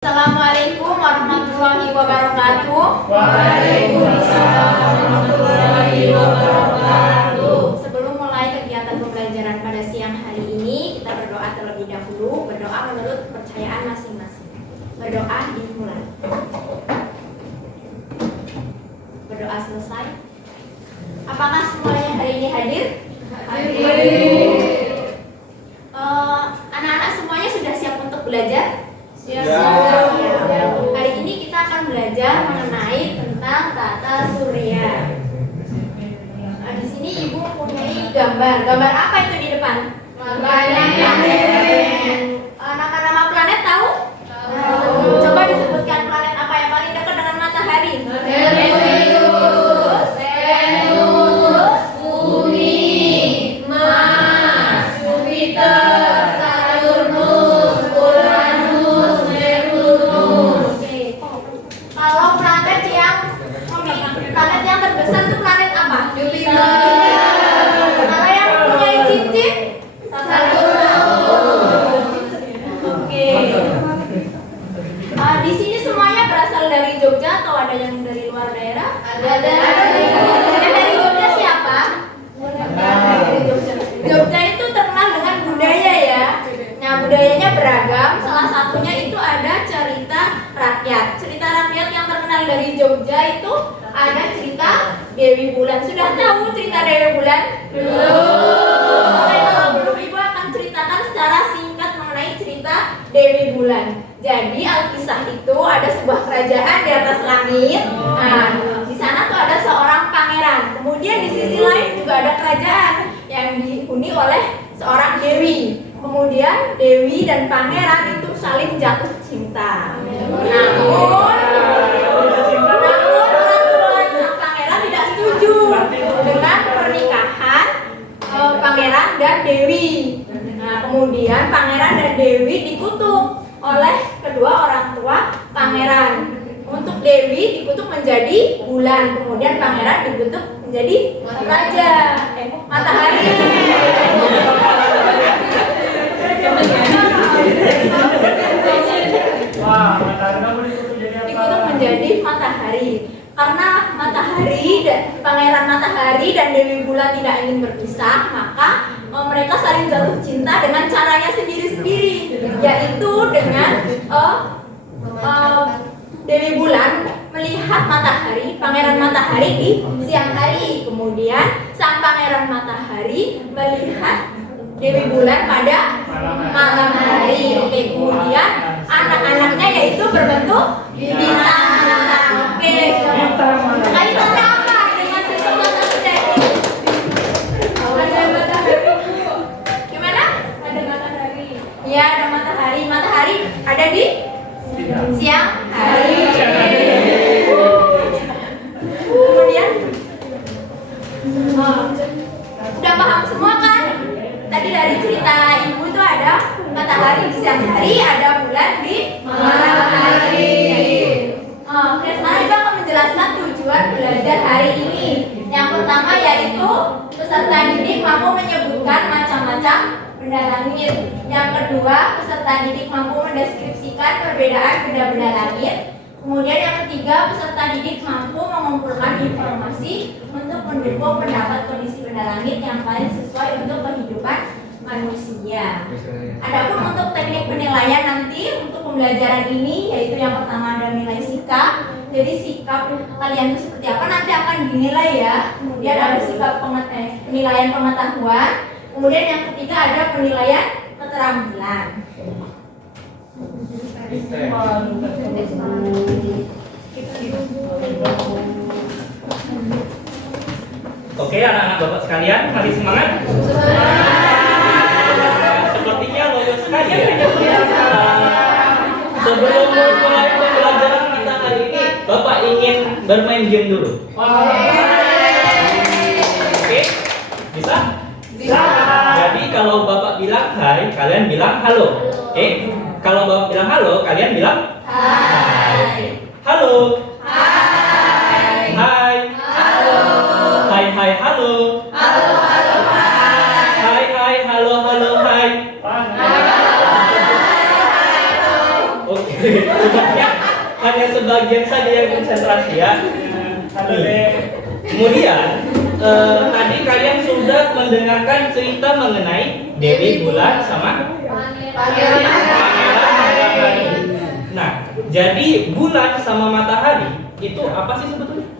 Assalamualaikum warahmatullahi wabarakatuh. Waalaikumsalam warahmatullahi wabarakatuh. Sebelum mulai kegiatan pembelajaran pada siang hari ini, kita berdoa terlebih dahulu. Berdoa menurut kepercayaan masing-masing. Berdoa dimulai. Berdoa selesai. Apakah semuanya hari ini hadir? Hadir. Anak-anak semuanya sudah siap untuk belajar? Siap. Hari ini kita akan belajar mengenai tentang tata surya. Di sini ibu mempunyai gambar. Gambar apa itu di depan? Planet. Nama-nama planet tahu? Coba disebutkan planet apa yang paling dekat dengan matahari? Merkurius, Venus, Bumi, Mars, Jupiter, Saturnus, Uranus, Neptunus. Kalau planet yang terbesar itu planet apa? Jupiter. Kalau yang mempunyai cincin? Oke. Di sini semuanya berasal dari Jogja atau ada yang dari luar daerah? Ada. Yang dari Jogja siapa? Jogja itu terkenal dengan budaya ya. Nah, budayanya beragam. Salah satunya itu ada cerita rakyat. Cerita rakyat yang terkenal dari Jogja itu ada cerita Dewi Bulan. Sudah tahu cerita Dewi Bulan? Oke, kalau belum, ibu akan ceritakan secara singkat mengenai cerita Dewi Bulan. Jadi Alkisah itu ada sebuah kerajaan di atas langit. Nah, di sana tuh ada seorang pangeran. Kemudian di sisi lain juga ada kerajaan yang dihuni oleh seorang dewi. Kemudian dewi dan pangeran itu saling jatuh cinta. Namun orang tua sang pangeran tidak setuju dengan pernikahan pangeran dan dewi. Nah, kemudian pangeran dan dewi dikutuk oleh kedua orang tua pangeran. Untuk dewi dikutuk menjadi bulan, kemudian pangeran dikutuk menjadi raja, matahari. Dikutuk menjadi matahari. Karena matahari dan pangeran matahari dan dewi bulan tidak ingin berpisah, maka mereka saling jatuh cinta dengan caranya sendiri-sendiri, yaitu dengan Dewi Bulan melihat matahari, pangeran matahari di siang hari. Kemudian sang pangeran matahari melihat Dewi Bulan pada malam hari. Oke, kemudian anak-anaknya yaitu berbentuk bintang. Oke, kaitannya apa dengan sistem tata surya ini? Ada matahari. Gimana? Ada matahari. Ya, ada matahari. Matahari ada di siang hari. Kemudian udah paham semua kan? Tadi dari cerita ibu itu ada matahari di siang hari, ada bulan di malam hari. Oke, sekarang ibu akan menjelaskan tujuan belajar hari ini. Yang pertama yaitu peserta didik mampu menyebutkan macam-macam benda langit. Yang kedua, peserta didik mampu mendeskripsikan perbedaan benda-benda langit. Kemudian yang ketiga, peserta didik mampu mengumpulkan informasi untuk mendukung pendapat kondisi benda langit yang paling sesuai untuk kehidupan manusia. Adapun untuk teknik penilaian nanti untuk pembelajaran ini, yaitu yang pertama ada nilai sikap. Jadi sikap kalian itu seperti apa nanti akan dinilai ya. Kemudian ada sikap penilaian pengetahuan. Kemudian yang ketiga ada penilaian keterampilan. Oke, anak-anak bapak sekalian, mari semangat. Sepertinya loyo sekali ya. Sebelum mulai pembelajaran kita hari ini, bapak ingin bermain game dulu. Oke, bisa? Bisa. Jadi kalau bapak bilang hai, kalian bilang halo. Kalau bapak bilang halo, kalian bilang hai. Halo. Hai. Hai. Halo. Hai hai halo. Halo, halo, hai. Hai hai halo halo hai. Oke. hanya sebagian saja yang konsentrasi ya. Halo Dek. Kemudian tadi kalian sudah mendengarkan cerita mengenai Dewi Bulan sama Pangeran matahari. Nah, jadi bulan sama matahari itu apa sih sebetulnya?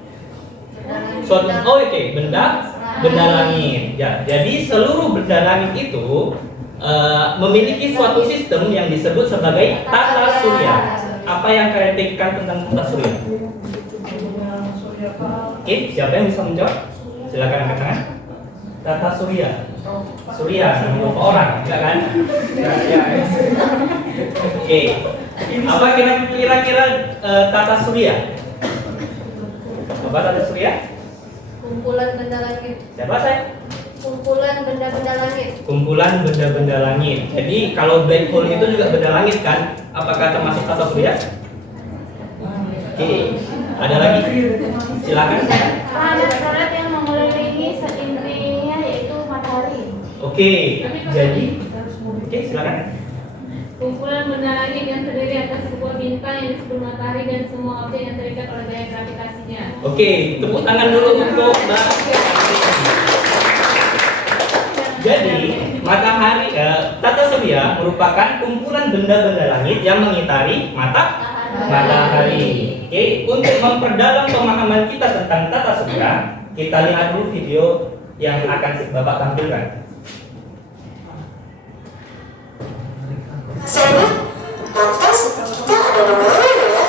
Oke, benda langit. Ya, jadi seluruh benda langit itu memiliki suatu sistem yang disebut sebagai tata surya. Apa yang kalian pikirkan tentang tata surya? Oke, siapa yang bisa menjawab? Silakan angkat tangan. Tata surya. Surya, nama orang, enggak kan? Ya. Oke. Apa kira-kira tata surya? Apa tata surya? Kumpulan benda langit. Siapa saya? Kumpulan benda-benda langit. Kumpulan benda-benda langit. Jadi kalau black hole itu juga benda langit kan? Apakah termasuk tata surya? Oke. Ada lagi? Silakan. Planet-planet yang mengelilingi seintrinya yaitu matahari. Oke. Jadi silakan. Kumpulan benda langit yang terdiri atas sebuah bintang yang disebut matahari dan semua objek yang terikat oleh gaya gravitasinya. Oke, tepuk tangan dulu untuk Mbak. Jadi, matahari, tata surya merupakan kumpulan benda-benda langit yang mengitari matahari. Oke, untuk memperdalam pemahaman kita tentang tata surya, kita lihat dulu video yang akan Bapak tampilkan. Sayang, lantas kita ada di mana ya?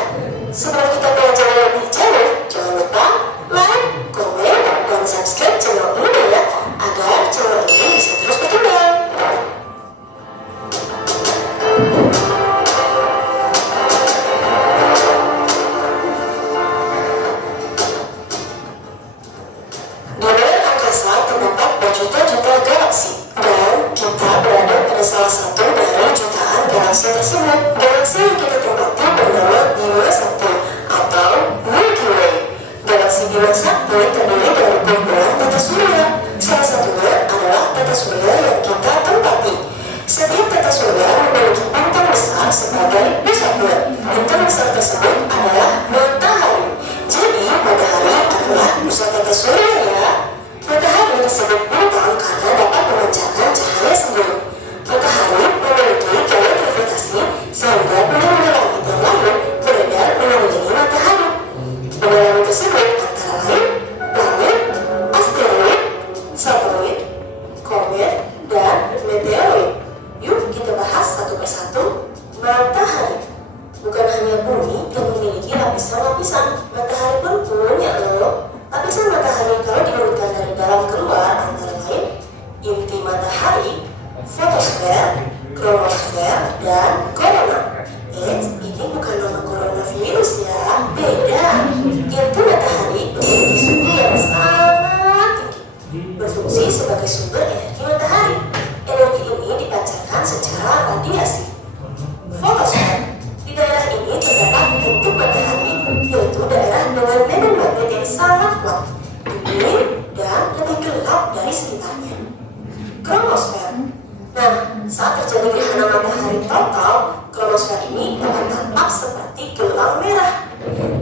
Sebelum kita belajar lebih jauh, jangan lupa like, komen, dan subscribe channel ini ya, agar channel ini bisa terus berkembang. Di luar angkasa terdapat berjuta-juta galaksi, dan kita berada pada salah satu dari jutaan galaksi tersebut. Galaksi yang kita tempati bernama Bima Sakti atau Milky Way. Galaksi Bima Sakti terdiri dari kumpulan tata surya. Salah satunya adalah tata surya yang kita tempati. Setiap tata surya memiliki bintang besar sebagai pusatnya. Bintang besar tersebut adalah matahari. Jadi matahari adalah pusat tata surya ya. Matahari disebut bintang karena dapat memancarkan cahaya sendiri. Matahari memiliki gaya gravitasi sehingga benda-benda langit yang lain beredar mengelilingi matahari. Benda langit tersebut antara lain planet, asteroid, satelit, komet, dan meteoroid. Yuk kita bahas satu persatu. Matahari bukan hanya bumi yang memiliki lapisan-lapisan, matahari pun punya loh. Lapisan matahari kalau diurutkan dari dalam keluar antara lain inti matahari, fotosfer, kronosfer, dan korona. Ini bukan nama coronavirus ya, beda. Inti matahari memiliki suhu yang sangat tinggi, berfungsi sebagai sumber energi matahari. Energi ini dipancarkan secara radiasi. Fotosfer, di daerah ini terdapat bentuk matahari, yaitu daerah dengan medan magnet yang sangat kuat, dingin, dan lebih gelap dari sekitarnya. Kronosfer. Nah, saat terjadi gerhana matahari total, kronosfer ini akan tampak seperti gelang merah.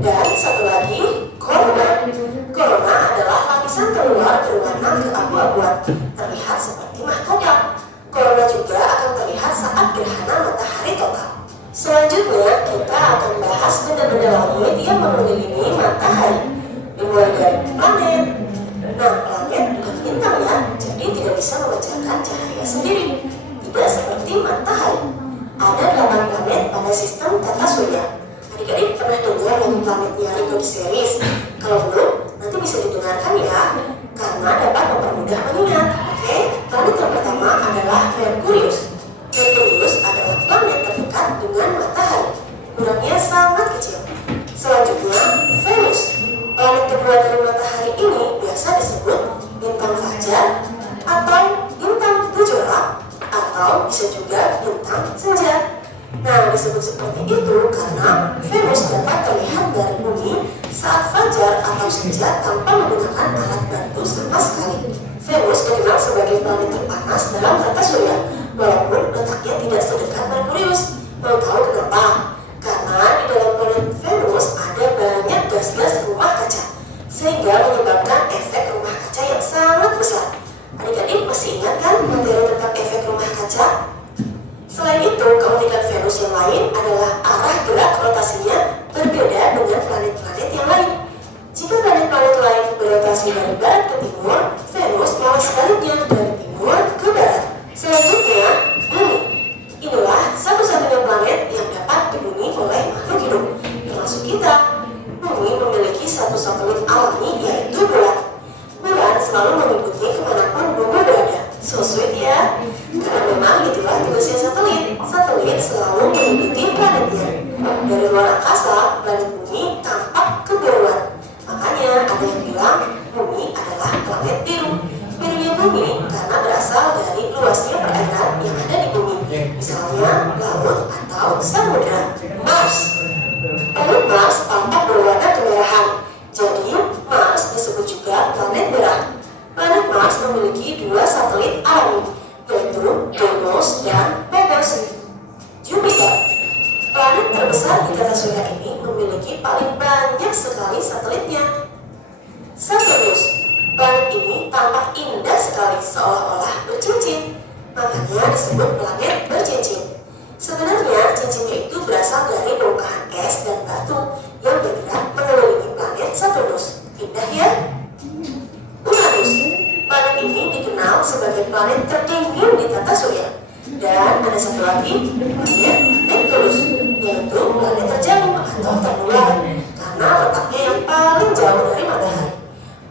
Dan satu lagi, korona. Korona adalah lapisan terluar berwarna keabu-abuan, terlihat seperti mahkota. Korona juga akan terlihat saat gerhana matahari total. Selanjutnya, kita akan bahas benda-benda langit yang mengelilingi matahari, dimulai dari planet. Nah, planet bukan bintang ya, jadi tidak bisa memancarkan cahaya sendiri. Tidak seperti matahari. Ada 8 planet pada sistem tata surya. Adik-adik pernah dengar lagu planetnya Rico series? Kalau belum, nanti bisa didengarkan ya, karena dapat mempermudah mengingat. Oke, planet yang pertama adalah Merkurius. Merkurius adalah planet terdekat dengan matahari. Ukurannya sangat kecil. Selanjutnya, Venus. Planet kedua dari matahari ini biasa disebut bintang fajar atau bintang kejora atau bisa juga bintang senja. Nah, disebut seperti itu karena Venus dapat terlihat dari bumi saat fajar atau senja tanpa menggunakan alat bantu sama sekali. Venus dikenal sebagai planet terpanas dalam tata surya, walaupun letaknya tidak sedekat Merkurius. Mau tahu kenapa? Karena di dalam planet Venus sehingga menyebabkan efek rumah kaca yang sangat besar. Adik-adik masih ingat kan materi tentang efek rumah kaca? Selain itu, keunikan Venus yang lain adalah arah gerak rotasinya berbeda dengan planet-planet yang lain. Jika planet-planet lain berotasi dari barat ke timur, Venus malah sebaliknya dari timur ke barat. Selanjutnya, Bumi. Inilah satu-satunya planet yang dapat dihuni oleh makhluk hidup, termasuk kita. Bumi memiliki satu satelit alami, yaitu bulan. Bulan selalu mengikuti kemanapun bumi berada. So sweet ya. Karena memang itulah tugasnya satelit. Satelit selalu mengikuti planetnya. Dari luar angkasa, planet Bumi tampak kebiruan. Makanya ada yang bilang Bumi adalah planet biru. Birunya Bumi karena berasal dari luasnya perairan yang ada di Bumi, misalnya laut atau samudra. Mars. Planet Mars tampak berwarna kemerahan. Jadi Mars disebut juga planet merah. Planet Mars memiliki dua satelit alami, yaitu Deimos dan Phobos. Jupiter. Planet terbesar di tata surya ini memiliki paling banyak sekali satelitnya. Saturnus. Planet ini tampak indah sekali, seolah-olah bercincin. Makanya disebut planet bercincin. Sebenarnya cincinnya itu berasal dari bongkahan es dan batu yang bergerak mengelilingi planet Saturnus. Indah ya? Uranus. Planet ini dikenal sebagai planet terdingin di tata surya. Dan ada satu lagi, planet Neptunus, yaitu planet terjauh atau terluar karena letaknya yang paling jauh dari matahari.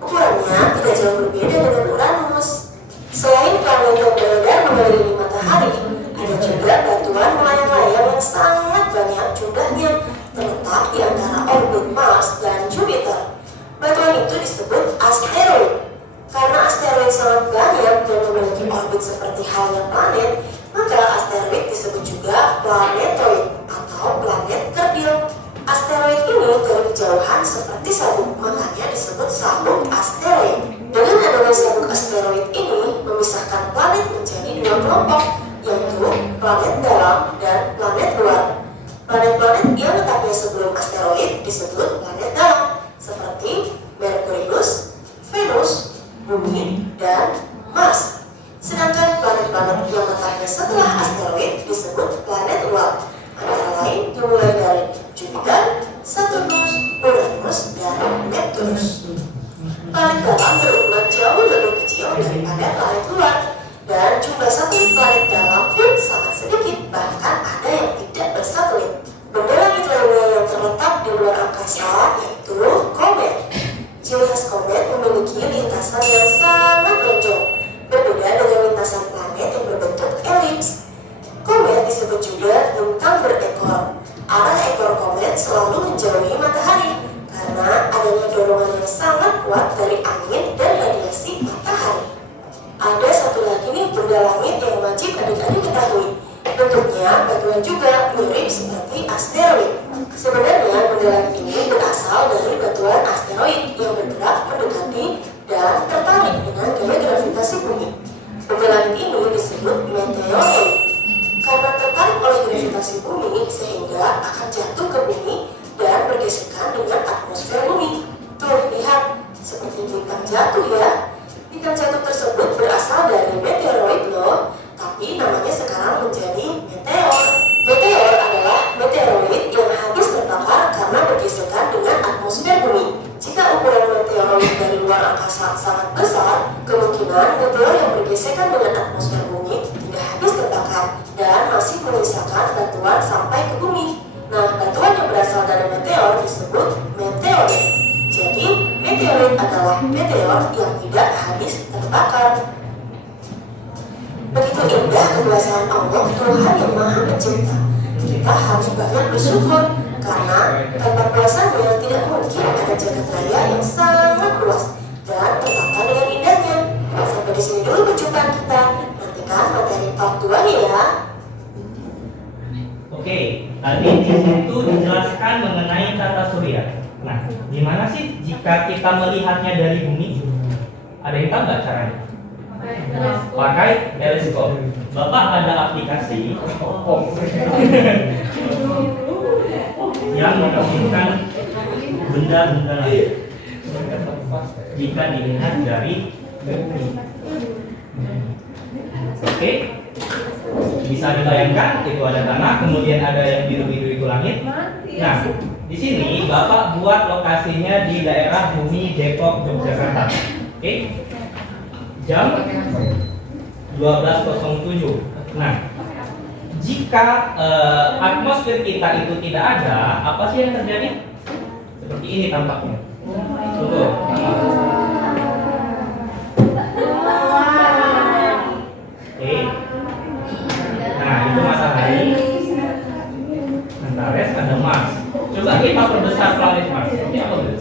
Ukurannya tidak jauh berbeda dengan Uranus. Selain planet yang beredar mengelilingi matahari, ada juga batuan melayang-layang yang sangat banyak jumlahnya terletak di antara orbit Mars dan Jupiter. Batuan itu disebut asteroid. Karena asteroid sangat banyak dan memiliki orbit seperti halnya planet, maka asteroid disebut juga planetoid atau planet kerdil. Asteroid ini dari kejauhan seperti sabuk, makanya disebut sabuk asteroid. Dengan adanya sabuk asteroid ini memisahkan planet menjadi dua kelompok, yaitu planet dalam dan planet luar. Planet-planet yang letaknya sebelum asteroid disebut planet dalam, seperti Merkurius, Venus, Bumi, dan Mars. Sedangkan planet-planet yang letaknya setelah asteroid disebut planet luar, antara lain dimulai dari Jupiter, Saturnus, Uranus, dan Neptunus. Planet dalam berukuran jauh lebih kecil daripada planet luar, dan jumlah satelit planet dalam pun sangat sedikit, bahkan ada yang tidak bersatelit. Benda langit lainnya yang terletak di luar angkasa yaitu komet. Ciri khas komet memiliki lintasan yang sangat lonjong, berbeda dengan lintasan planet yang berbentuk elips. Komet disebut juga bintang berekor. Arah ekor komet selalu menjauhi matahari karena adanya dorongan yang sangat kuat dari angin dan radiasi matahari. Ada satu lagi nih benda langit yang wajib adik-adik ketahui. Bentuknya batuan juga mirip seperti asteroid. Sebenarnya benda langit ini berasal dari batuan asteroid yang bergerak mendekati dan tertarik dengan gaya gravitasi bumi. Benda langit ini disebut meteoroid. Karena tertarik oleh gravitasi bumi sehingga akan jatuh ke bumi dan bergesekan dengan atmosfer bumi. Tuh, lihat, seperti bintang jatuh ya. Bintang jatuh tersebut berasal dari meteoroid loh, tapi namanya sekarang menjadi meteor. Meteor adalah meteoroid yang habis terbakar karena bergesekan dengan atmosfer bumi. Jika ukuran meteoroid dari luar angkasa sangat besar, kemungkinan meteor yang bergesekan dengan atmosfer bumi tidak habis terbakar dan masih menyisakan batuan sampai ke bumi. Nah, batuan yang berasal dari meteor disebut meteorit. Jadi, meteorit adalah meteor yang tidak habis terbakar. Begitu indah kekuasaan Allah, Tuhan yang Maha Pencipta. Kita harus banyak bersyukur karena tanpa kuasanya tidak mungkin ada jagat raya yang sangat luas dan tertata dengan indahnya. Sampai di sini dulu perjumpaan kita. Nantikan materi part 2 ya. Oke, tadi di situ dijelaskan mengenai tata surya. Nah, gimana sih jika kita melihatnya dari bumi? Ada yang tahu nggak caranya? Pakai teleskop. Bapak ada aplikasi yang menunjukkan benda-benda lain. jika dilihat dari bumi. Oke, bisa dibayangkan itu ada tanah, kemudian ada yang biru-biru itu langit. Nah, di sini Bapak buat lokasinya di daerah Bumi, Depok, Yogyakarta. Oke, jam 12.07. Nah, jika atmosfer kita itu tidak ada, apa sih yang terjadi? Seperti ini tampaknya. Betul. Oke. Nah, itu matahari. Antares ada Mars. Coba kita perbesar planet Mars. Ini apa tuh?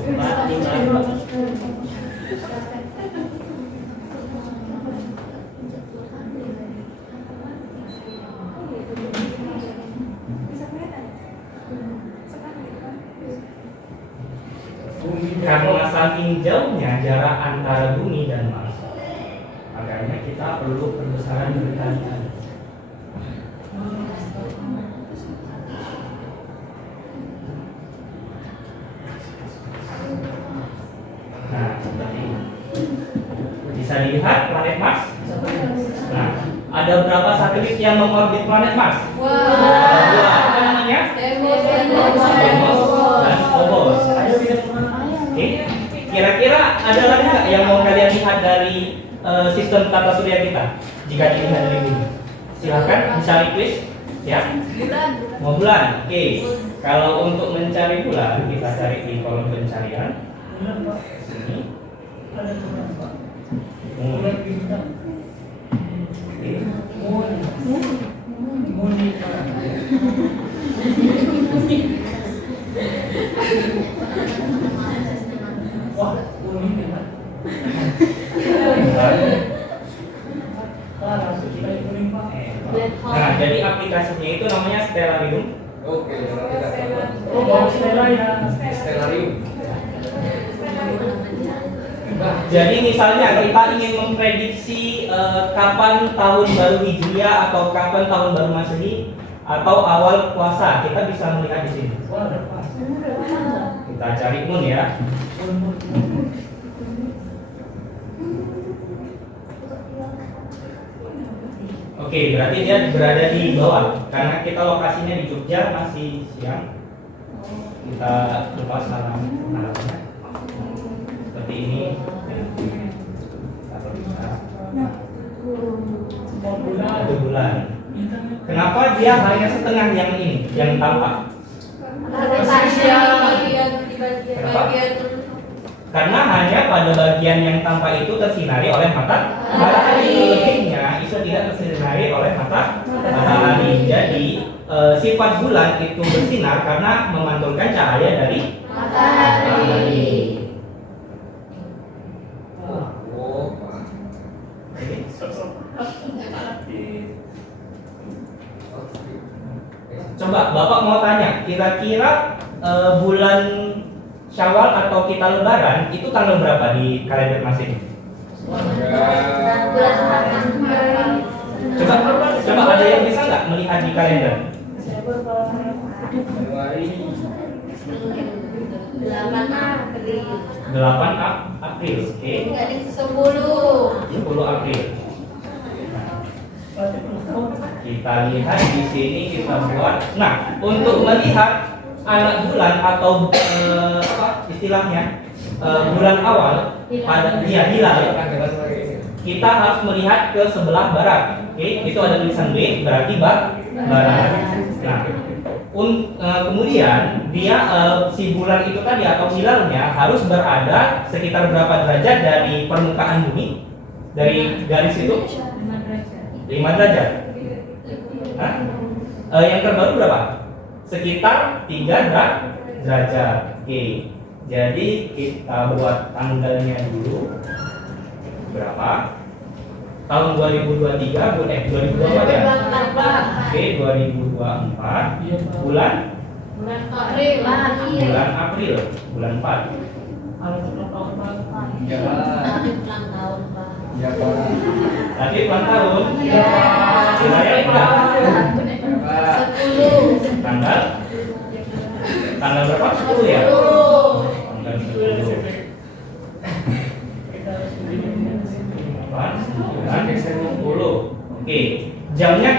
Karena saking jauhnya jarak antara bumi dan Mars, makanya kita perlu perbesaran berkali-kali. Nah, seperti ini. Bisa dilihat planet Mars. Nah, ada berapa satelit yang mengorbit planet Mars? Dua. Apa namanya? Deimos dan Phobos. Oke. Kira-kira ada lagi nggak yang mau kalian lihat dari sistem tata surya kita jika dilihat dari bumi? Silakan bisa request ya. Mau bulan? Oke. Kalau untuk mencari bulan kita cari di kolom pencarian. Sini. Nah, jadi aplikasinya itu namanya Stellarium. Oke, Stellarium. Jadi misalnya kita ingin memprediksi kapan tahun baru Hijriah atau kapan tahun baru Masehi atau awal puasa, kita bisa melihat di sini. Kita cari moon ya. Oke, berarti dia berada di bawah karena kita lokasinya di Jogja, masih siang. Kita lepas salam arahnya. Seperti ini. Kalau bisa. Satu bulan. Kenapa dia hanya setengah yang ini, yang tampak? Karena hanya pada bagian yang tampak itu tersinari oleh matahari. Selebihnya itu tidak tersinari oleh matahari. Jadi sifat bulan itu bersinar karena memantulkan cahaya dari matahari. Coba Bapak mau tanya, kira-kira bulan Syawal atau kita Lebaran itu tanggal berapa di kalender Masehi? Coba ada yang bisa nggak melihat di kalender? Januari 8 April, oke. 10 April. Kita lihat di sini kita buat. Nah, untuk melihat anak bulan atau apa istilahnya bulan awal pada hilal, kita harus melihat ke sebelah barat. Oke, itu ada tulisan B berarti barat. Nah, kemudian dia si bulan itu tadi atau hilalnya harus berada sekitar berapa derajat dari permukaan bumi? Dari garis itu 5 derajat. Hah? Yang terbaru berapa? Sekitar 3 derajat. Oke. Jadi kita buat tanggalnya dulu. Berapa? Tahun 2023 2024 ya? Oke, 2024 bulan April, bulan 4. Ya, Pak. Tadi ulang tahun. Dirayain enggak? Tanggal berapa? 10 ya? Tanggal 10.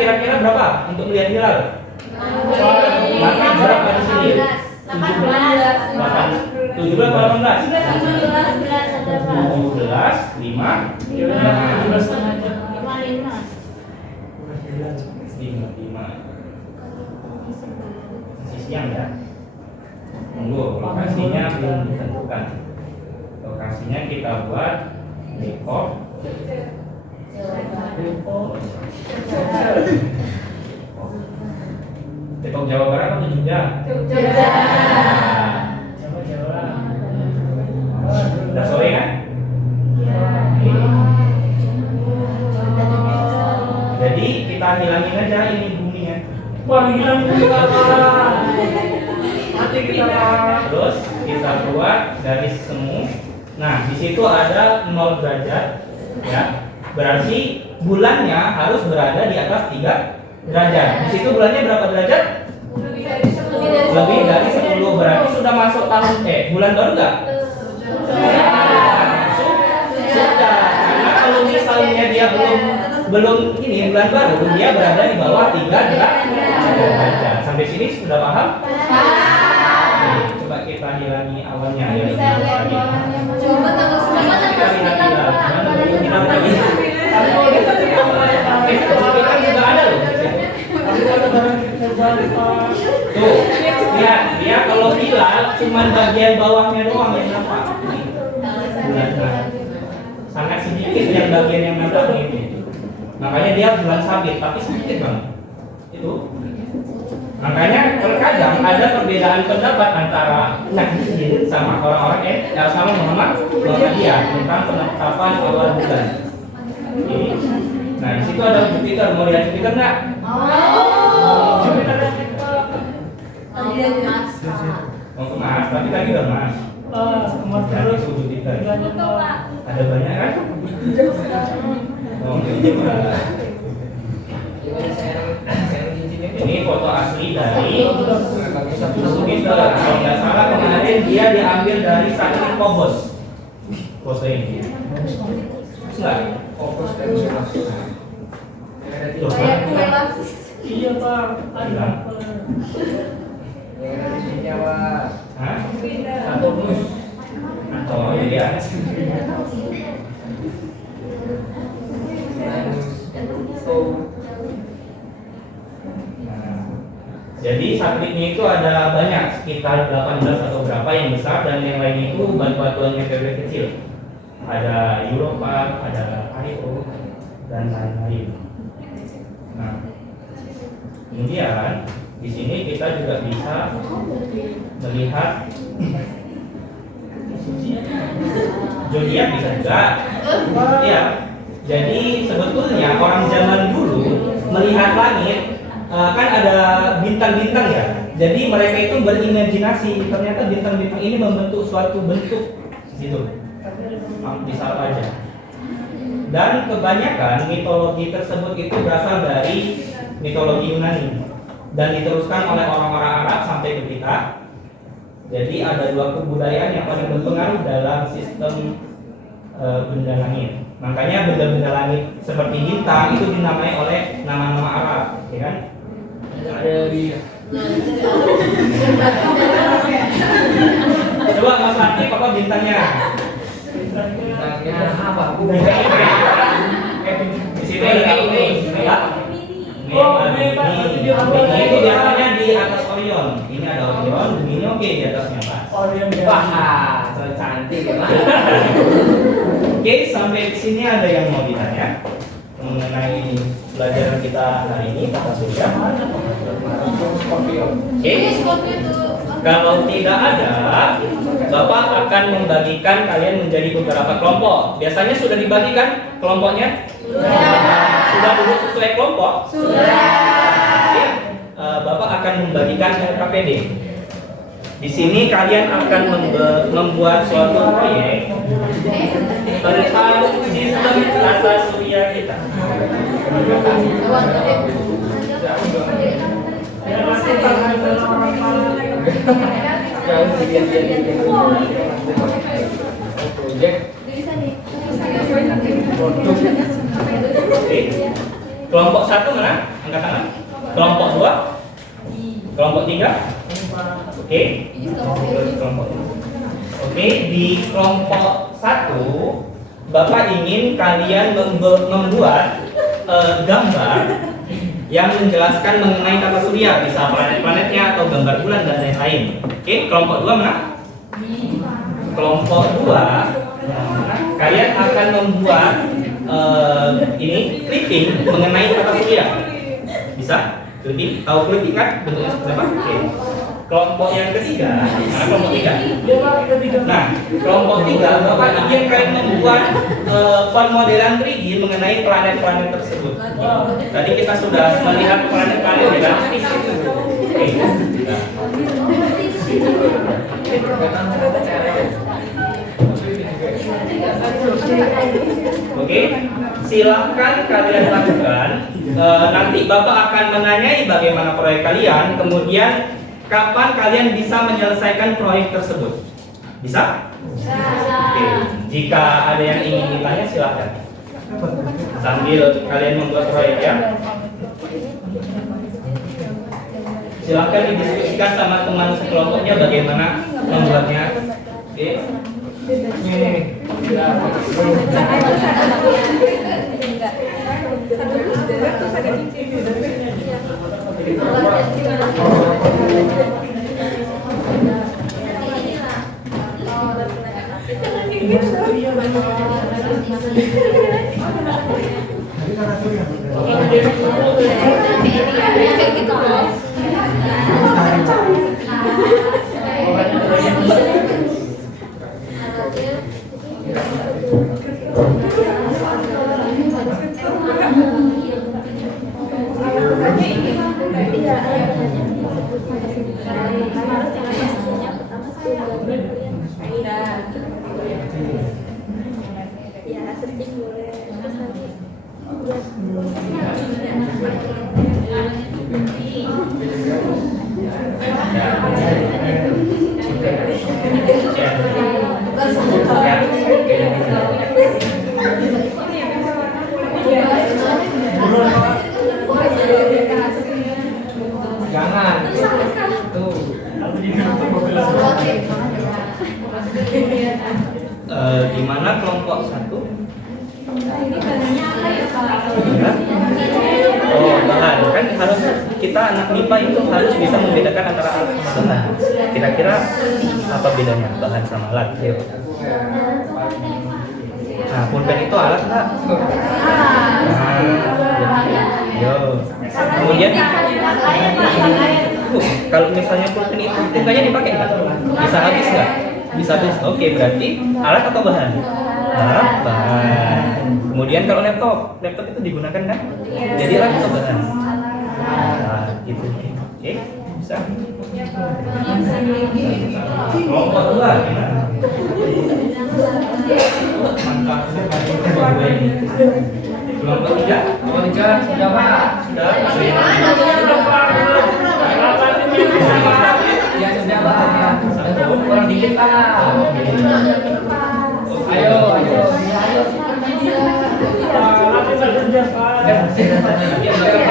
kira-kira berapa untuk melihat hilal? Maka berapa di sini? 17 atau 18? 17, 5, 5. Masih siang ya? Tunggu, lokasinya belum ditentukan. Lokasinya kita buat Depok. Depok Jawa Barat atau Jogja? Udah sore kan? Jadi kita hilangin aja ini buminya. Wah, hilang juga Pak. Nanti kita Terus kita buat garis semu. Nah, di situ ada 0 derajat, ya. Berarti bulannya harus berada di atas 3 derajat. Di situ bulannya berapa derajat? Lebih dari 10. Berarti sudah masuk tahun bulan baru nggak? Sudah. Karena kalau misalnya dia belum ini bulan baru, dia berada di bawah 3 derajat. Sampai sini sudah paham? Coba kita hilangi awannya ya. Coba tanggal 9 Kita lihat hilal. Kita lagi. Kita juga ada loh. Tuh, lihat dia kalau hilal cuma bagian bawahnya doang yang nampak. Bulan sangat sedikit yang bagian yang nampak ini. Makanya dia bulan sabit, tapi sedikit banget. Itu. Makanya terkadang ada perbedaan pendapat antara Nahdien sama orang-orang sama Muhammadiyah tentang penetapan awal bulan. Ini. Nah, di situ ada Jupiter. Mau lihat Jupiter nggak? Jupiter ada mau ke Mars, tapi tadi udah Mars. Terus Jupiter. Ada banyak kan? Oh, ini foto asli dari Jupiter. Kalau nggak salah kemarin dia diambil dari satelit Phobos. Foto ini. Enggak. fokus dan Kayak kue lapis. iya Pak, ada Yang ada di sini Pak. Hah? Saturnus. Oh iya. Nah, jadi satelitnya itu ada banyak, sekitar 18 atau berapa yang besar, dan yang lain itu batu-batuan meteorit kecil. Ada Europa, ada Io, dan lain-lain. Nah, kemudian di sini kita juga bisa melihat zodiak bisa juga. Ya. Jadi sebetulnya orang zaman dulu melihat langit kan ada bintang-bintang ya. Jadi mereka itu berimajinasi ternyata bintang-bintang ini membentuk suatu bentuk gitu. Bisa apa aja. Dan kebanyakan mitologi tersebut itu berasal dari mitologi Yunani dan diteruskan oleh orang-orang Arab sampai ke kita. Jadi ada dua kebudayaan yang paling berpengaruh dalam sistem benda langit. Makanya benda-benda langit seperti bintang itu dinamai oleh nama-nama Arab, ya kan? Ada di Coba Mas Lati, apa bintangnya? Bintangnya apa? Di sini ini. Ini itu biasanya di atas Orion. Ini ada Orion, ini oke di atasnya Pak. Orion Wah, so cantik ya Pak. Oke, sampai di sini ada yang mau ditanya mengenai pelajaran kita hari ini tata surya. Oke. Kalau tidak ada, Bapak akan membagikan kalian menjadi beberapa kelompok. Biasanya sudah dibagikan kelompoknya? Sudah duduk sesuai kelompok? Oke. Bapak akan membagikan KPD. Di sini kalian akan membuat suatu proyek tentang sistem tata surya kita. Project Oke. Kelompok 1 mana? Angkat tangan. Kelompok 2? Kelompok 3? Oke. Kelompok. Oke, di kelompok 1 Bapak ingin kalian membuat gambar yang menjelaskan mengenai tata surya, bisa planet-planetnya atau gambar bulan dan lain-lain. Oke, kelompok 2 mana? Kelompok 2 kalian akan membuat ini clipping mengenai tata surya. Bisa? Clipping? Tahu clipping kan? Bentuknya seperti apa? Oke. Kelompok yang ketiga, mana kelompok 3? Nah, kelompok 3 Bapak ingin kalian membuat pemodelan 3D mengenai planet-planet tersebut. Tadi kita sudah melihat planet-planet di dalam fisik. Oke. Oke, silahkan kalian lakukan. Nanti Bapak akan menanyai bagaimana proyek kalian, kemudian kapan kalian bisa menyelesaikan proyek tersebut. Bisa? Oke, jika ada yang ingin ditanya silahkan. Sambil kalian membuat proyek ya. Silahkan didiskusikan sama teman sekelompoknya bagaimana membuatnya. Oke. Jangan. Tuh. Gimana kelompok 1? Oh, bahan. Kan harus kita anak MIPA itu harus bisa membedakan antara alat sama bahan. Kira-kira apa bedanya bahan sama alat? Yuk. Nah, pulpen itu alat nggak? Yo. Kemudian kalau misalnya pulpen itu tintanya dipakai nggak? Bisa habis nggak? Bisa habis. Oke, berarti alat atau bahan? Bahan. Kemudian kalau laptop itu digunakan kan? Jadi alat atau bahan? Nah, gitu. Oke, bisa. Kelompok 2 gimana? Kelompok 3? Kelompok 3 sudah Pak. Sudah. Ya sudah Pak. Kurang dikit Pak. Ayo.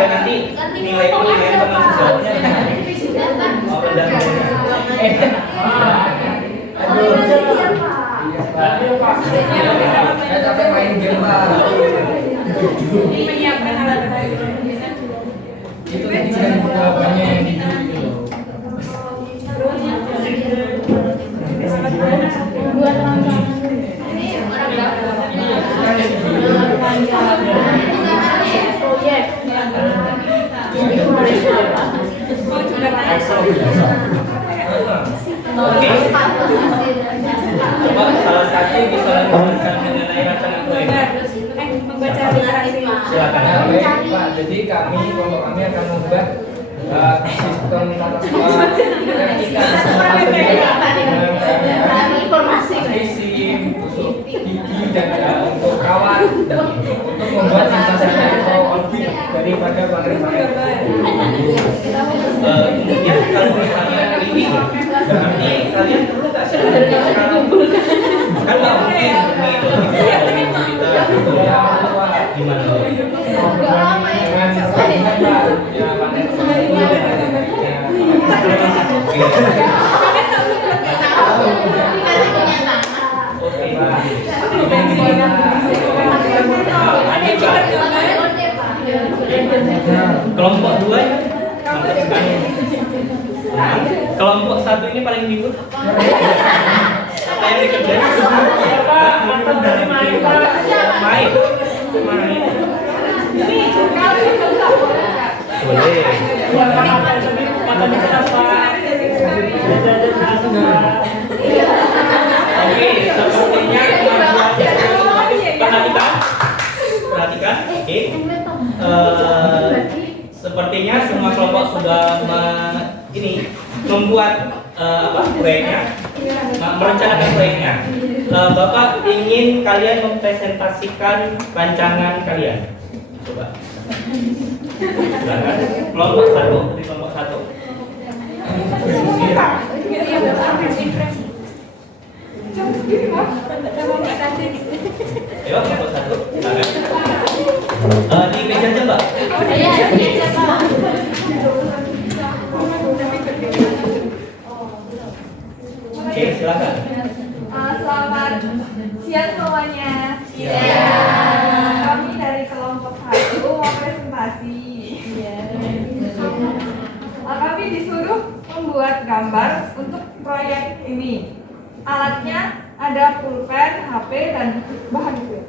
Nanti nilai teman sejauhnya. Saya capek main game Pak. Menyiapkan alat-alat. Itu tadi kan jawabannya yang gitu. Oke. Coba salah satu bisa menjelaskan mengenai rancangan proyek. Membaca literasi. Silakan. Pak, jadi kelompok kami akan membuat sistem tata surya informasi untuk gigi dan untuk kawat untuk membuat sensasinya itu lebih daripada planet-planet. Kemudian kalau misalnya ini berarti kalian perlu nggak sih sekarang? Kan nggak mungkin itu kita gimana? Oke. Kelompok 2 ya. Mantap sekali. Kelompok 1 ini paling bingung. Apa yang dikerjain? Ya Pak, mantan dari main Pak. Main. Boleh. Mantan di kelas Pak. Oke, sepertinya perhatikan. Oke. Sepertinya semua kelompok sudah membuat proyeknya, merencanakan proyeknya. Bapak ingin kalian mempresentasikan rancangan kalian. Coba. Silakan. Kelompok 1, dari kelompok 1. Ayo, kelompok 1. Silakan. Di meja aja, Mbak. Oke, silakan. Selamat siang semuanya. Kami dari kelompok 1 mau presentasi. Kami disuruh membuat gambar untuk proyek ini. Alatnya ada pulpen, HP, dan bahan itu.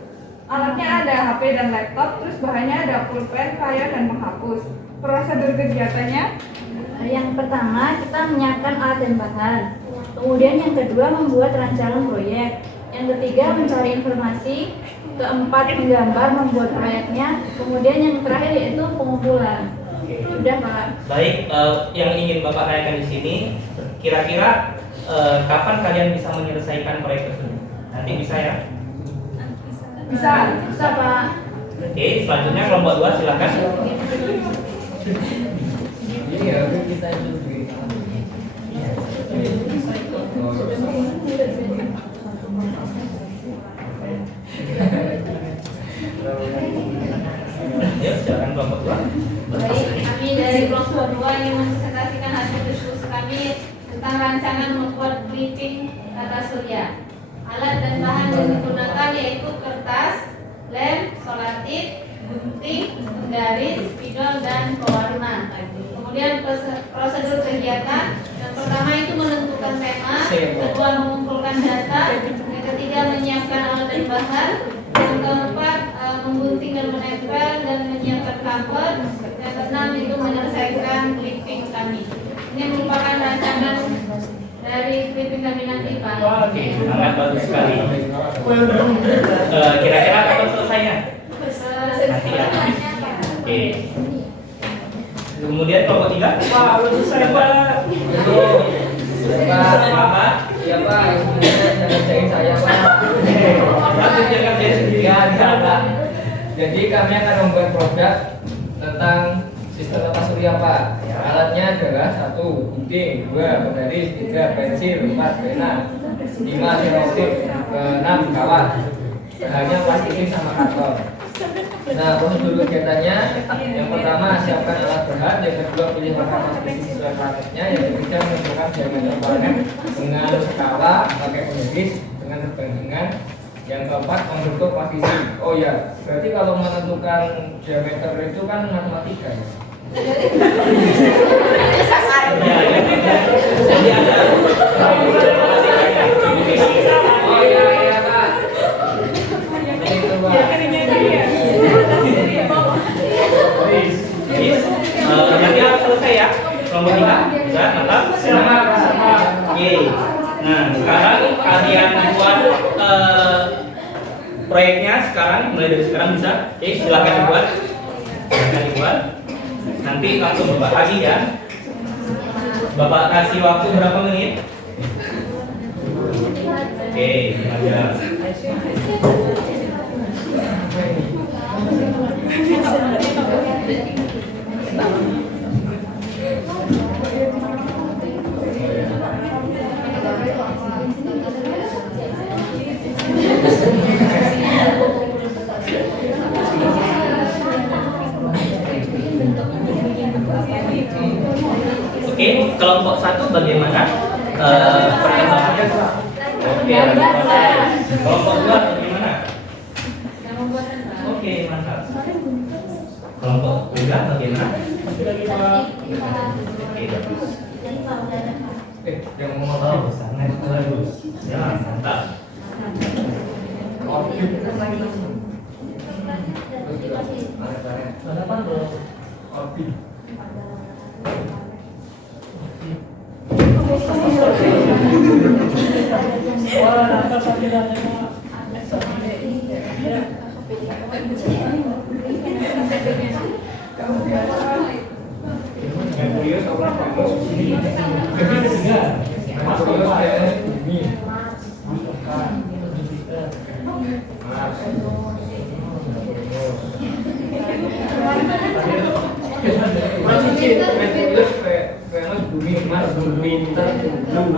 Alatnya ada HP dan laptop, terus bahannya ada pulpen, krayon, dan penghapus. Prosedur kegiatannya? Yang pertama kita menyiapkan alat dan bahan. Kemudian yang kedua membuat rancangan proyek. Yang ketiga mencari informasi. Keempat menggambar membuat proyeknya. Kemudian yang terakhir yaitu pengumpulan. Sudah Pak. Baik, yang ingin Bapak tanyakan di sini, kira-kira kapan kalian bisa menyelesaikan proyek tersebut? Nanti bisa ya? Bisa. Bisa Pak. Oke, selanjutnya kelompok 2 silakan. Iya, kita juga. Ya, silakan kelompok 2. Baik, kami dari kelompok 2 yang mempresentasikan hasil diskusi kami tentang rancangan membuat clipping tata surya. Alat dan bahan yang digunakan yaitu kertas, lem, solatif, gunting, penggaris, spidol, dan pewarna. Kemudian prosedur kegiatan, yang pertama itu menentukan tema, kedua mengumpulkan data, yang ketiga menyiapkan alat dan bahan, yang keempat menggunting dan menempel dan menyiapkan cover, yang keenam itu menyelesaikan clipping kami. Ini merupakan rancangan dari clipping kami nanti Pak. Oke, sangat bagus sekali. Kira-kira kapan selesainya? Nanti ya. Oke. Kemudian kelompok 3. Pak, belum selesai Pak. Pak. Siapa yang sebenarnya ngerjain saya Pak? Nanti dia kerjain sendiri. Ya, Pak. Jadi kami akan membuat produk tentang sistem tata surya Pak. Alatnya adalah 1 gunting, 2 penggaris, 3 pensil, 4 pena, 5 selotip, 6 kawat. Bahannya plastikin sama karton. Nah, prosedur kegiatannya, yang pertama siapkan alat bahan, yang kedua pilih warna spesies sesuai prakteknya, yang ketiga menentukan diameter warnet dengan skala pakai penggaris dengan perbandingan, yang keempat membentuk partisi. Oh ya, berarti kalau menentukan diameter itu kan matematika ya. Jadi ada. Oh iya Pak. Itu Pak. Nanti harus selesai ya. Kelompok 3. Bisa, mantap. Selamat. Oke. Nah, sekarang kalian buat proyeknya sekarang, mulai dari sekarang bisa. Oke, silakan dibuat. Silakan dibuat. Nanti langsung Bapak kasih ya. Bapak kasih waktu berapa menit? Oke, aja. Oke, kelompok 1 bagaimana? Kelompok 2 atau gimana? Yang membuat tentang. Oke, mantap. Kelompok 3 bagaimana? Oke, bagus. Yang mau Oh, sangat bagus. Ya, mantap. Ada apa tuh? Opi. Wah, nata panggilannya mah. Merkurius apa Venus bumi. Merkurius bumi. Mars. Masih sih, Merkurius, Venus bumi, Mars bumi, belum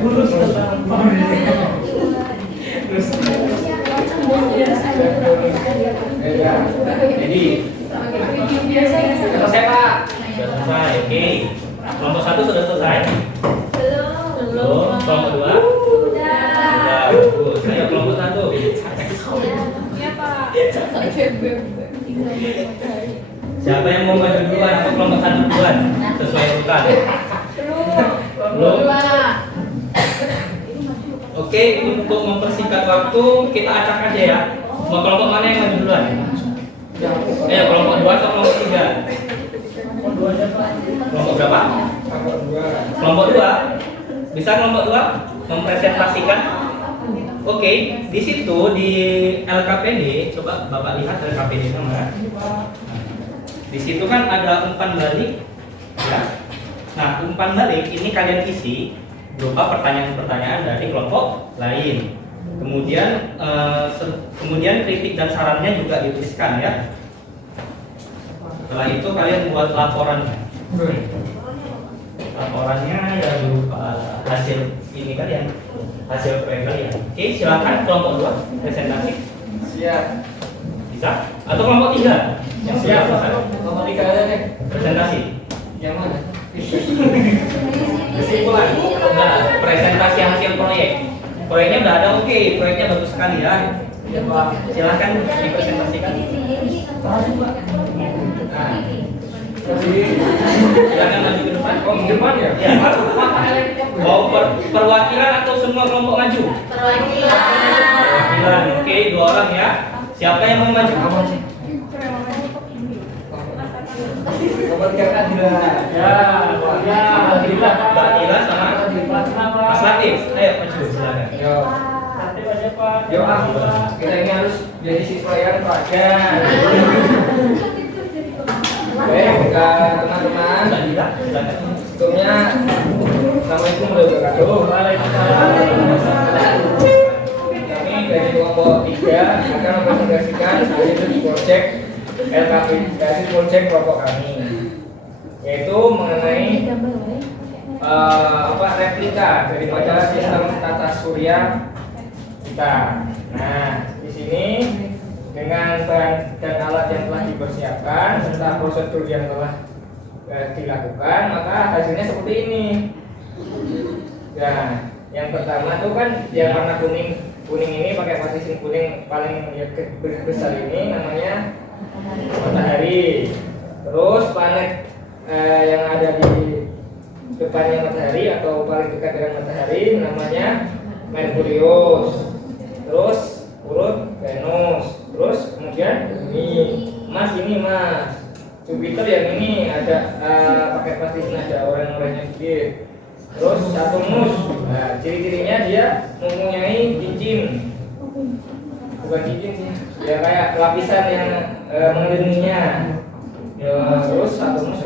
Lurus tentang Jadi, selesai Pak? Sudah selesai, oke. Kelompok 1 sudah selesai? Belum. Kelompok 2? Sudah, bagus. Ayo kelompok 1. Iya Pak. Siapa yang mau maju duluan atau kelompok 1 duluan? Sesuai urutan. Belum? Oke, untuk mempersingkat waktu kita acak aja ya. Mau kelompok mana yang maju duluan? Ayo kelompok 2 atau kelompok 3? Kelompok berapa? Kelompok 2. Bisa kelompok 2 mempresentasikan? Oke, di situ di LKPD, coba Bapak lihat LKPD nama. Di situ kan ada umpan balik, ya. Nah, umpan balik ini kalian isi berupa pertanyaan-pertanyaan dari kelompok lain. Kemudian kritik dan sarannya juga dituliskan ya. Setelah itu kalian buat laporannya. Laporannya ya berupa hasil ini kalian, hasil proyek kalian. Oke, silakan kelompok 2 presentasi. Siap. Bisa? Atau kelompok 3? Yang Siap. selesai. Kelompok 3 aja deh. Presentasi. Yang mana? Kesimpulan. Nah, presentasi hasil proyek. Proyeknya udah ada, oke, proyeknya bagus sekali ya. Silakan dipresentasikan. Nah, Silakan maju ke depan. oh di depan ya? Ya. Mau perwakilan atau semua kelompok maju? Perwakilan. Oke, 2 orang ya. Siapa yang mau maju? Kelompok 3 kan ya, Mbak Dila sama Mas Latif. Ayo maju, silakan. Yo, Nanti aja Pak. yo kita ini harus jadi siswa yang pelajar. Baik, teman-teman. Mbak Dila, silakan. Sebelumnya, assalamualaikum warahmatullahi wabarakatuh. Kami dari kelompok 3 akan mempresentasikan hasil project LKP, hasil project kelompok kami, yaitu mengenai replika daripada sistem tata surya kita. Nah, di sini dengan bahan dan alat yang telah dipersiapkan serta prosedur yang telah dilakukan, maka hasilnya seperti ini. Nah, yang pertama tuh kan yang warna kuning ini pakai partition kuning paling besar ini namanya matahari. Terus planet yang ada di depannya matahari atau paling dekat dengan matahari namanya Merkurius. Terus urut Venus. Terus kemudian Mars ini Mars. Jupiter yang ini ada pakai partition, ada orang-orangnya sedikit. Terus Saturnus, nah, ciri-cirinya dia mempunyai cincin, bukan cincin sih, ya kayak lapisan yang mengelilinginya. Ya, terus Saturnus,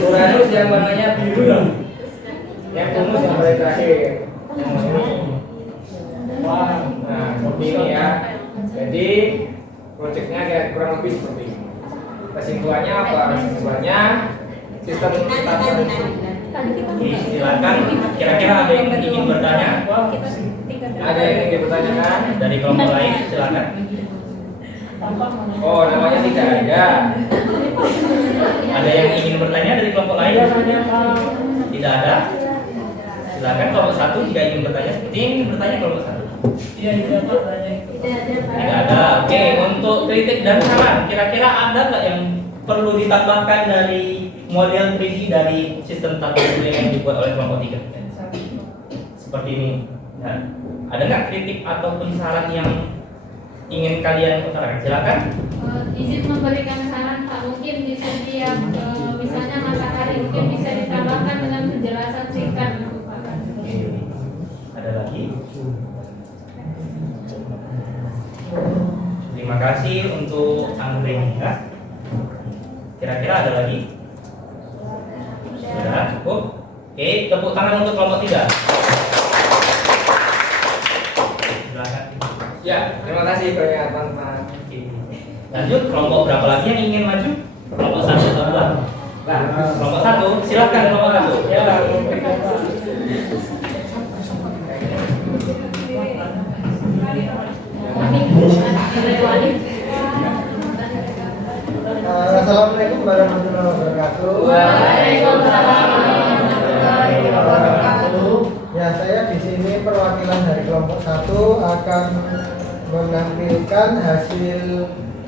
Uranus yang warnanya biru, Neptunus yang paling terakhir, yang ini. Nah, seperti ini ya. Jadi proyeknya kayak kurang lebih seperti ini. Kesimpulannya apa? Kesimpulannya sistem tata. Oke, silakan. Kira-kira ada yang ingin bertanya? Ada yang ingin dipertanyakan? Dari kelompok lain, silakan. Oh, namanya tidak ada. Ada yang ingin bertanya dari kelompok lain? Tidak ada. Silakan kelompok 1 jika ingin bertanya. Seperti yang ingin bertanya kelompok 1. Iya, Pak, tanya. Tidak ada. Oke, untuk kritik dan saran, kira-kira ada nggak yang perlu ditambahkan dari model 3D dari sistem tata surya yang dibuat oleh kelompok 3? Seperti ini. Nah, ada nggak kritik ataupun saran yang ingin kalian utarakan? Silakan. Izin memberikan saran Pak, mungkin di setiap misalnya matahari mungkin bisa ditambahkan dengan penjelasan singkat gitu, Pak. Oke. Ada lagi? Terima kasih untuk Anggrenia. Kira-kira ada lagi? Sudah cukup. Oke, tepuk tangan untuk kelompok 3. Silakan. Ya, terima kasih pernyataan Pak. Oke. Lanjut, kelompok berapa lagi yang ingin maju? Kelompok 1 atau 2? Kelompok 1, silakan kelompok 1. Ya, Assalamualaikum warahmatullahi wabarakatuh. Waalaikumsalam warahmatullahi wabarakatuh. Ya, saya di sini perwakilan dari kelompok 1 akan menampilkan hasil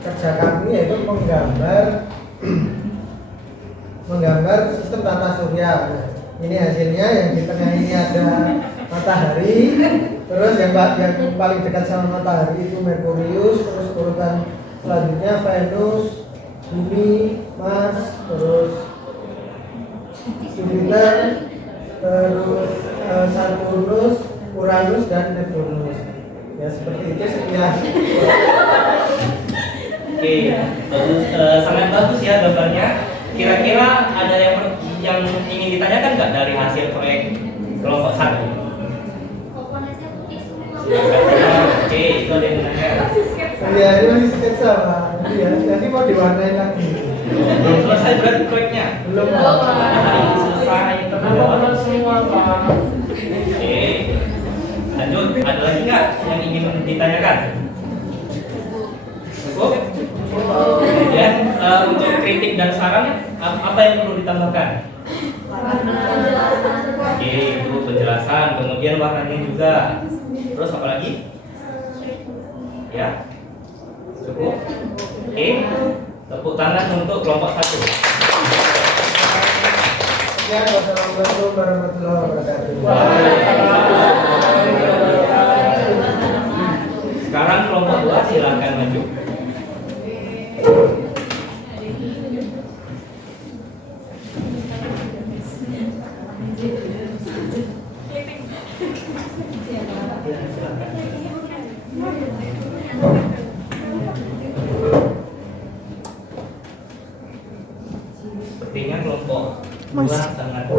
kerja kami, yaitu menggambar sistem tata surya. Nah, ini hasilnya. Yang di tengah ini ada matahari, terus yang paling dekat sama matahari itu Merkurius, terus urutan selanjutnya Venus, Bumi, Mars, terus Jupiter, terus Saturnus, Uranus, dan Neptunus. Ya, seperti itu. Sekian. Oke, sangat bagus ya gambarnya. Kira-kira ada yang ingin ditanyakan nggak dari hasil proyek kelompok 1? Oke, itu ada yang menanya. Iya, ini masih sketsa, Pak. Iya, nanti mau diwarnain lagi. Belum selesai berarti proyeknya? Belum. Hari ini selesai. kenapa benar semua, Pak? Oke, lanjut. Ada lagi nggak yang ingin ditanyakan? Cukup? Kemudian untuk kritik dan saran apa yang perlu ditambahkan? Oke, itu penjelasan. Kemudian warnanya juga. Terus apa lagi? Ya, cukup. Oke, tepuk tangan untuk kelompok 1. Ya, wassalamualaikum warahmatullahi wabarakatuh. Sekarang kelompok 2 silakan maju. Sepertinya kelompok 2 sangat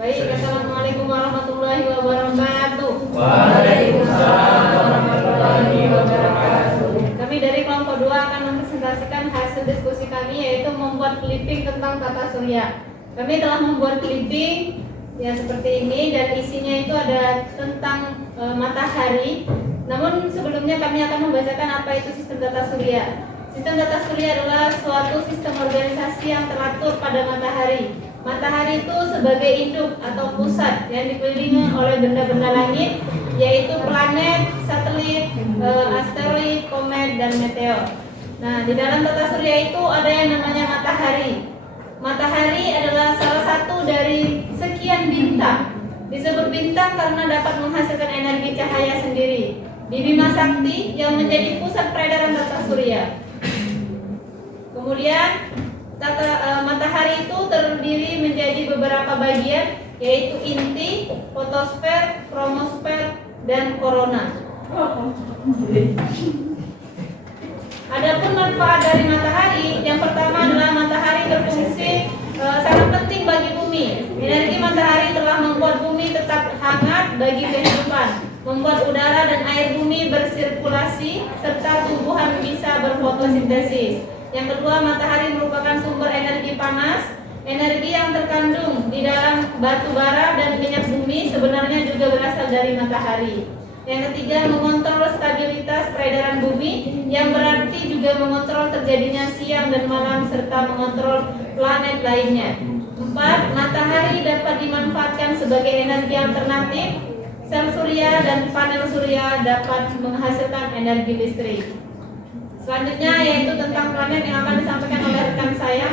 Baik, assalamualaikum warahmatullahi wabarakatuh. Waalaikumsalam warahmatullahi wabarakatuh. Kami dari kelompok 2 akan mempresentasikan hasil diskusi kami, yaitu membuat clipping tentang tata surya. Kami telah membuat clipping ya seperti ini, dan isinya itu ada tentang matahari. Namun sebelumnya kami akan membacakan apa itu sistem tata surya. Sistem tata surya adalah suatu sistem organisasi yang teratur pada matahari. Matahari itu sebagai induk atau pusat yang dikelilingi oleh benda-benda langit, yaitu planet, satelit, asteroid, komet, dan meteor. Nah, di dalam tata surya itu ada yang namanya matahari. Matahari adalah salah satu dari sekian bintang. Disebut bintang karena dapat menghasilkan energi cahaya sendiri. Di Bima Sakti yang menjadi pusat peredaran tata surya. Kemudian matahari itu terdiri menjadi beberapa bagian, yaitu inti, fotosfer, kromosfer, dan korona. Adapun manfaat dari matahari, yang pertama adalah matahari berfungsi sangat penting bagi bumi. Energi matahari telah membuat bumi tetap hangat bagi kehidupan, membuat udara dan air bumi bersirkulasi, serta tumbuhan bisa berfotosintesis. Yang kedua, matahari merupakan sumber energi panas. Energi yang terkandung di dalam batu bara dan minyak bumi sebenarnya juga berasal dari matahari. Yang ketiga, mengontrol stabilitas peredaran bumi, yang berarti juga mengontrol terjadinya siang dan malam serta mengontrol planet lainnya. 4. Matahari dapat dimanfaatkan sebagai energi alternatif. Sel surya dan panel surya dapat menghasilkan energi listrik. Selanjutnya yaitu tentang planet yang akan disampaikan oleh rekan saya.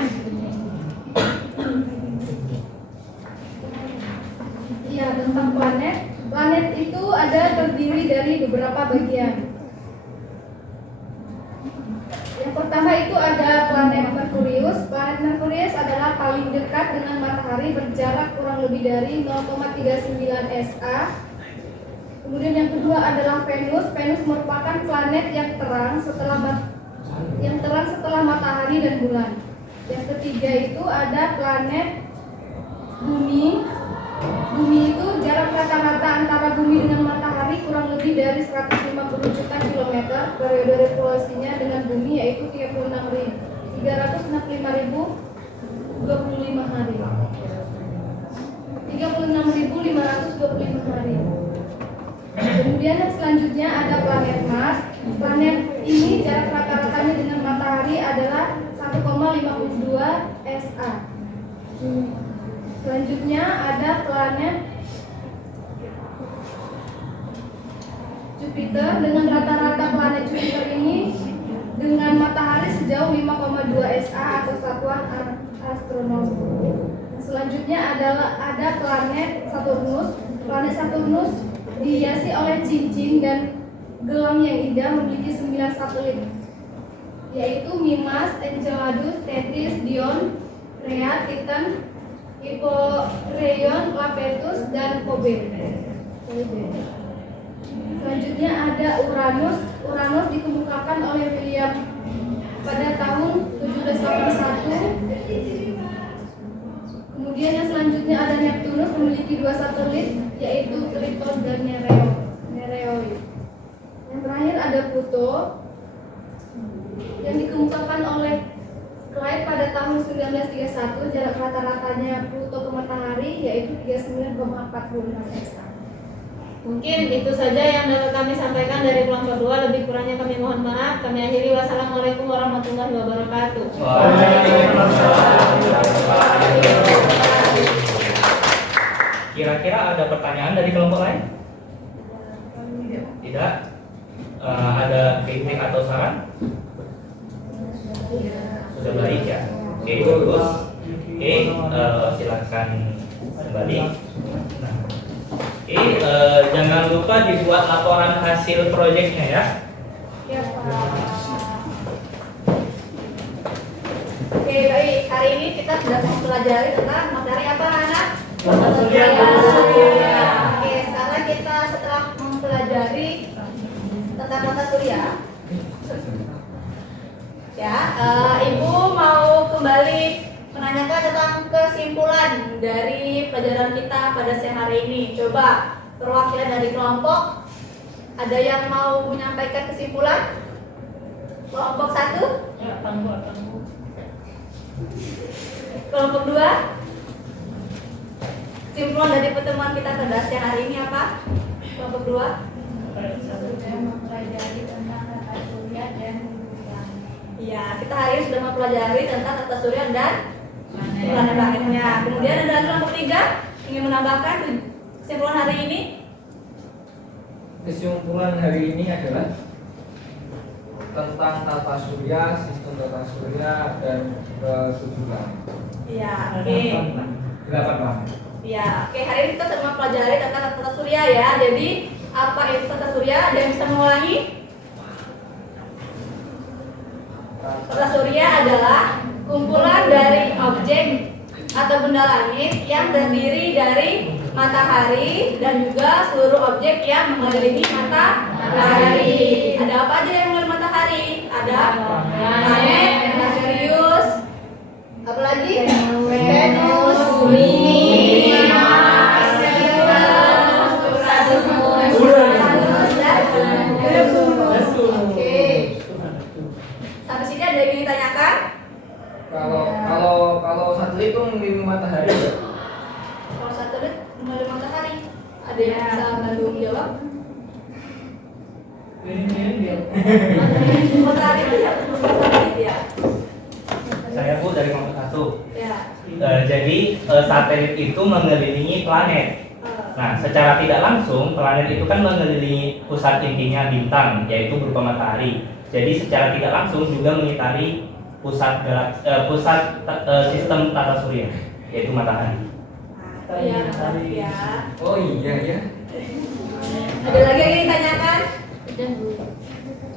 Ya, tentang planet. Planet itu ada terdiri dari beberapa bagian. Yang pertama itu ada planet Merkurius. Planet Merkurius adalah paling dekat dengan matahari, berjarak kurang lebih dari 0,39 SA. Kemudian yang kedua adalah Venus. Venus merupakan planet yang terang setelah matahari dan bulan. Yang ketiga itu ada planet Bumi. Bumi itu jarak rata-rata antara bumi dengan matahari kurang lebih dari 150 juta kilometer. Periode revolusinya dengan bumi yaitu 365.025 hari. 36.525 hari. Kemudian yang selanjutnya ada planet Mars. Planet ini jarak rata-ratanya dengan matahari adalah 1,52 SA. Selanjutnya ada planet Jupiter. Dengan rata-rata planet Jupiter ini dengan matahari sejauh 5,2 SA atau satuan astronomi. Selanjutnya ada planet Saturnus. Planet Saturnus dihiasi oleh cincin dan gelang yang indah, memiliki 9 satelit, yaitu Mimas, Enceladus, Tethys, Dion, Rhea, Titan, Hyperion, Iapetus, dan Phoebe. Selanjutnya ada Uranus. Uranus dikemukakan oleh William pada tahun 1781. Kemudian yang selanjutnya ada Neptunus, memiliki 2 satelit, yaitu Triton dan Nereid. Yang terakhir ada Pluto yang dikemukakan oleh Clyde pada tahun 1931. Jarak rata-ratanya Pluto ke matahari yaitu 39,45 SA. Mungkin itu saja yang dapat kami sampaikan dari kelompok 2. Lebih kurangnya kami mohon maaf. Kami akhiri. Wassalamualaikum warahmatullahi wabarakatuh. Kira-kira ada pertanyaan dari kelompok lain? Tidak? Ada kritik atau saran? Sudah baik ya? Oke, bagus. Oke, silakan kembali. Nah, jangan lupa dibuat laporan hasil proyeknya ya. Ya, Pak. Oke, baik. Hari ini kita sudah mempelajari tentang materi apa, anak? Tata surya. Oke, sekarang kita setelah mempelajari tentang tata surya, ya, Ibu mau kembali menanyakan tentang kesimpulan dari pelajaran kita pada siang hari ini. Coba perwakilan dari kelompok, ada yang mau menyampaikan kesimpulan? Kelompok 1? Ya, tangguh. Kelompok 2? Kesimpulan dari pertemuan kita pada siang hari ini apa? Kelompok 2? Sudah mempelajari tentang tata surya dan bulan. Iya, kita hari ini sudah mempelajari tentang tata surya dan planet-planetnya. Kemudian ada kelompok 3 ingin menambahkan kesimpulan hari ini. Kesimpulan hari ini adalah tentang tata surya, sistem tata surya, dan ketujuan. Iya, oke. 8 Pak. Iya, oke. Hari ini kita sudah mempelajari tentang tata surya ya. Jadi apa itu tata surya? Ada yang bisa mengulangi? Tata surya adalah kumpulan dari objek atau benda langit yang terdiri dari matahari dan juga seluruh objek yang mengelilingi matahari. Ada apa aja yang mengelilingi matahari? Ada planet, Merkurius, apalagi Venus, Bumi, Mars, Uranus, dan Neptunus. Oke. Sampai sini ada yang ingin ditanyakan? Kalau satelit itu mengelilingi matahari ya? Kalau satelit mengelilingi matahari, ada yang bisa bantu menjawab? Matahari itu satu satelit ya. Saya Bu dari kelompok 1. Ya. Jadi satelit itu mengelilingi planet. Nah, secara tidak langsung planet itu kan mengelilingi pusat intinya bintang, yaitu berupa matahari. Jadi secara tidak langsung juga mengitari pusat sistem tata surya, yaitu matahari. Nah, ya, ya. Oh iya ya. Ada lagi yang ingin ditanyakan?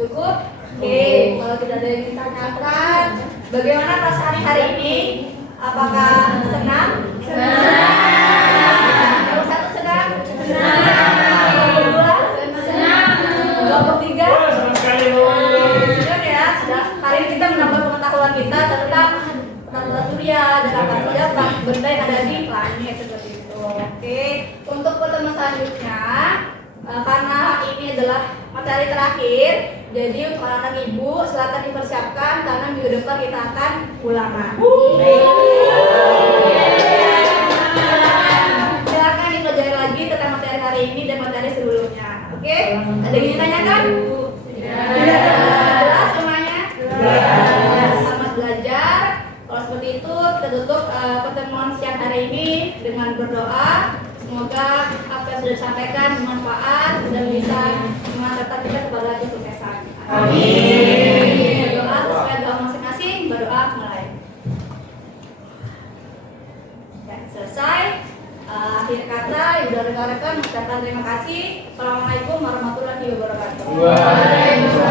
Cukup? Oke, kalau tidak ada yang ditanyakan, bagaimana perasaan hari ini? Apakah senang? Kelompok 1 senang? Kelompok 2? Kelompok 3? Senang ya, hari ini kita menambah pengetahuan kita tentang tata surya dan apa saja benda yang ada di planet seperti itu. Oke, untuk pertemuan selanjutnya, karena ini adalah materi terakhir, jadi untuk anak-anak ibu silakan dipersiapkan karena minggu depan kita akan ulangan. Silakan dipelajari lagi tentang materi hari ini dan materi sebelumnya. Oke, ada yang ditanyakan? Tidak. Jelas semuanya? Selamat belajar. Kalau seperti itu, kita tutup pertemuan siang hari ini dengan berdoa. Semoga apa yang sudah disampaikan bermanfaat dan bisa mengantarkan kita kepada kesuksesan. Amin. Berdoa sesuai doa masing-masing. Berdoa mulai. Ya, selesai. Akhir kata, ibu dan rekan-rekan mengucapkan terima kasih. Assalamualaikum warahmatullahi wabarakatuh. Waalaikumsalam.